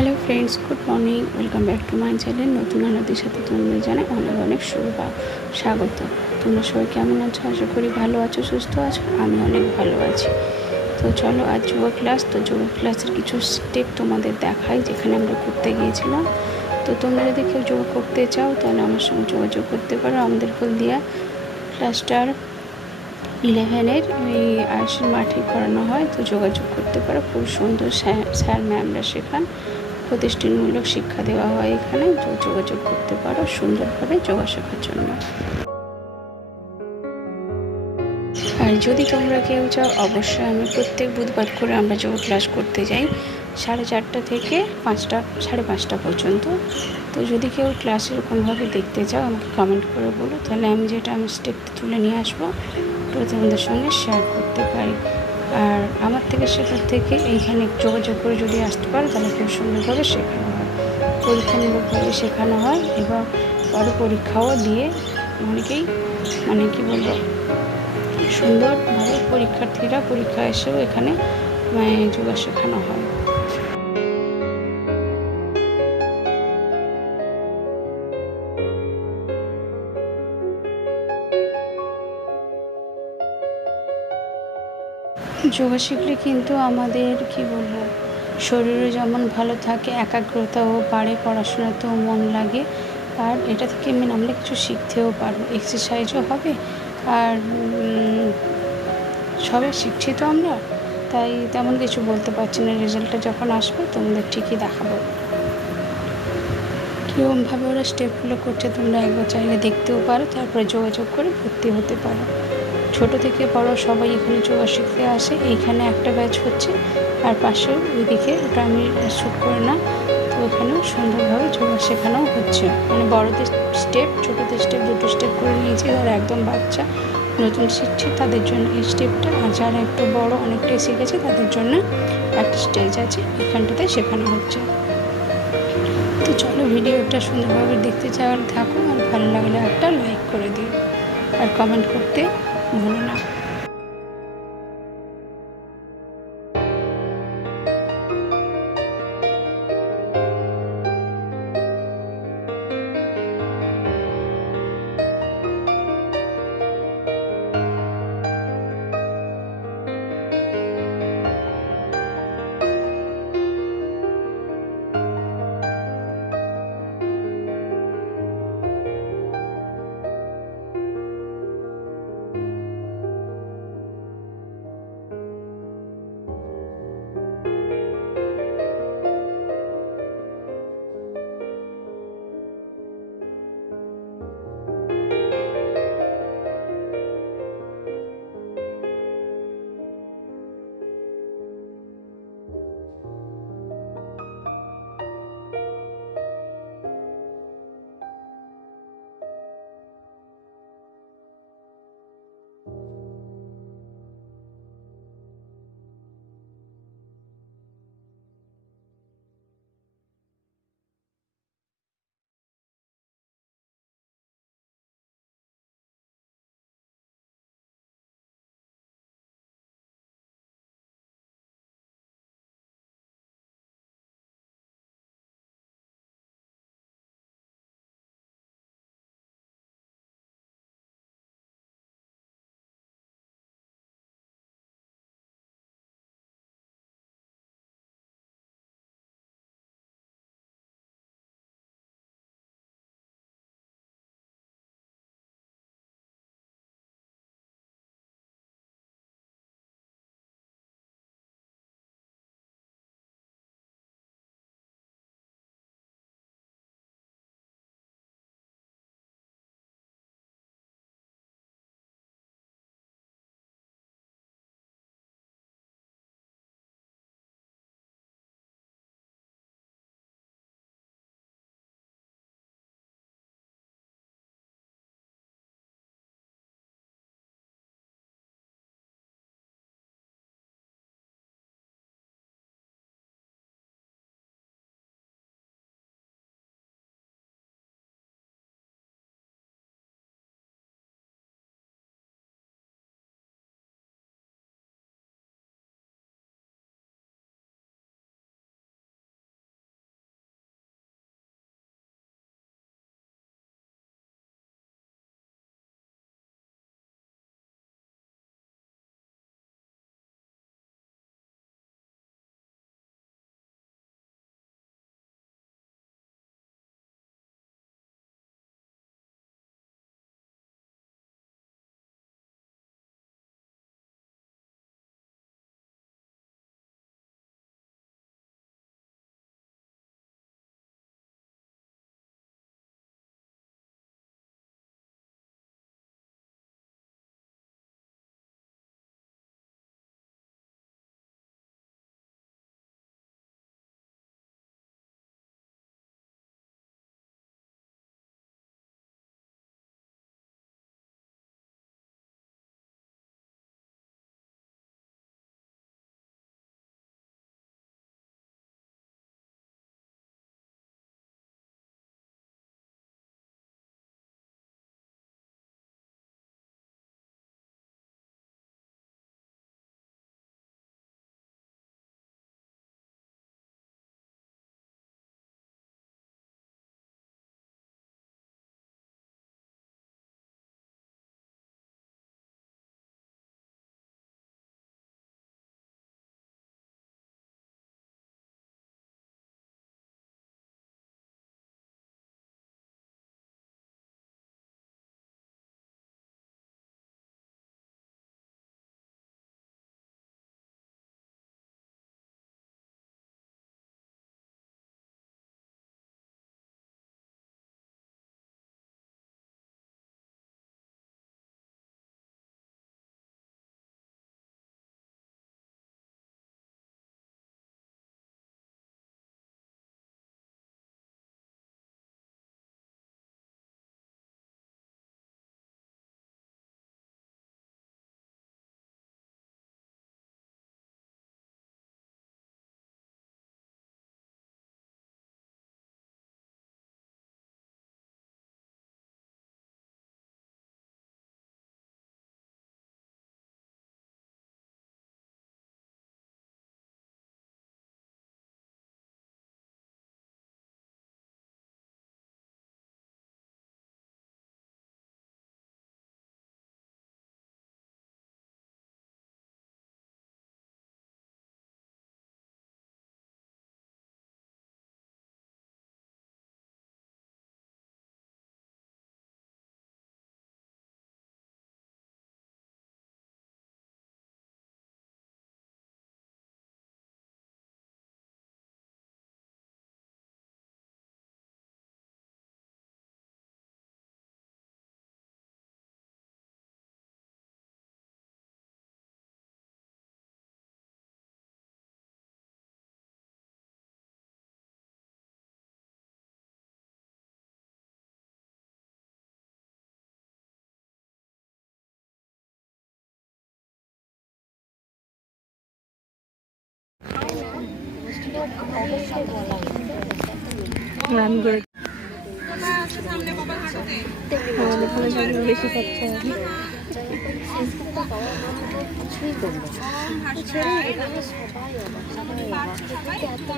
Hello friends, good morning. Welcome back to my channel. নতুন আনন্দের সাথে তোমাদের জানাই অনেক অনেক স্বাগত। তোমরা সবাই কেমন আছো? আশা করি ভালো আছো, সুস্থ আছো। আমি অনেক ভালো আছি। তো চলো, আজ যোগা ক্লাস। তো যোগা ক্লাসের কিছু স্টেপ তোমাদের দেখাই, যেখানে আমরা করতে গিয়েছিলাম। তো তোমরা যদি কেউ যোগা করতে চাও তাহলে আমার সঙ্গে যোগাযোগ করতে পারো। আমাদের হলদিয়া ক্লাসটার 11-এর ওই আয়ুষের মাঠে করানো হয়। তো যোগাযোগ করতে পারো। খুব সুন্দর স্যার ম্যামরা শেখান, প্রতিষ্ঠানমূলক শিক্ষা দেওয়া হয় এখানে। তো যোগাযোগ করতে পারো সুন্দরভাবে যোগা শেখার জন্য। আর যদি তোমরা কেউ চাও, অবশ্যই আমি প্রত্যেক বুধবার করে আমরা যোগা ক্লাস করতে যাই 4:30 থেকে 5:30 পর্যন্ত। তো যদি কেউ ক্লাস এরকমভাবে দেখতে চাও, আমাকে কমেন্ট করে বলো, তাহলে আমি স্টেপ তুলে নিয়ে আসবো, তো তোমাদের সঙ্গে শেয়ার করতে পারি। আর আমার থেকে শেখার থেকে এইখানে যোগাযোগ করে যদি আসতে পারো, তাহলে খুব সুন্দরভাবে শেখানো হয়, পরীক্ষামূলকভাবে শেখানো হয়। এবং বড় পরীক্ষাও দিয়ে অনেকেই কি বলবো, সুন্দরভাবে পরীক্ষার্থীরা পরীক্ষা এসেও এখানে যোগা শেখানো হয়। যোগা শিখলে কিন্তু আমাদের শরীরও যেমন ভালো থাকে, একাগ্রতাও বাড়ে, পড়াশোনাতেও মন লাগে। আর এটা থেকে আমরা কিছু শিখতেও পারবো, এক্সারসাইজও হবে। আর সবাই শিখছি তো আমরা, তাই তেমন কিছু বলতে পারছি না। রেজাল্টটা যখন আসবে তোমাদের ঠিকই দেখাবো কীরকমভাবে ওরা স্টেপগুলো করছে। তোমরা একবার চাইলে দেখতেও পারো, তারপরে যোগাযোগ করে ভর্তি হতে পারো। ছোট থেকে বড় সবাই এখানে যোগা শিখতে আসে। এইখানে একটা ব্যাচ হচ্ছে, আর পাশেও ওইদিকে, ওটা আমি শ্যুট করে না। তো ওখানেও সুন্দরভাবে যোগা শেখানো হচ্ছে। বড়দের স্টেপ, ছোটোদের স্টেপ, দুটো স্টেপ করে নিয়েছি। যারা একদম বাচ্চা নতুন শিখছে তাদের জন্য এই স্টেপটা, আর যারা একটু বড় অনেকটাই শিখেছে তাদের জন্য একটা স্টেজ আছে, এখানটাতে শেখানো হচ্ছে। তো চলো, ভিডিওটা সুন্দরভাবে দেখতে চাওয়ার থাকো। আর ভালো লাগলে একটা লাইক করে দিও, আর কমেন্ট করতে ভুলো না। আমি করে বেশি খরচা হবে। কিছুই করবে না। সবাই অবাক, সবাই অবাক।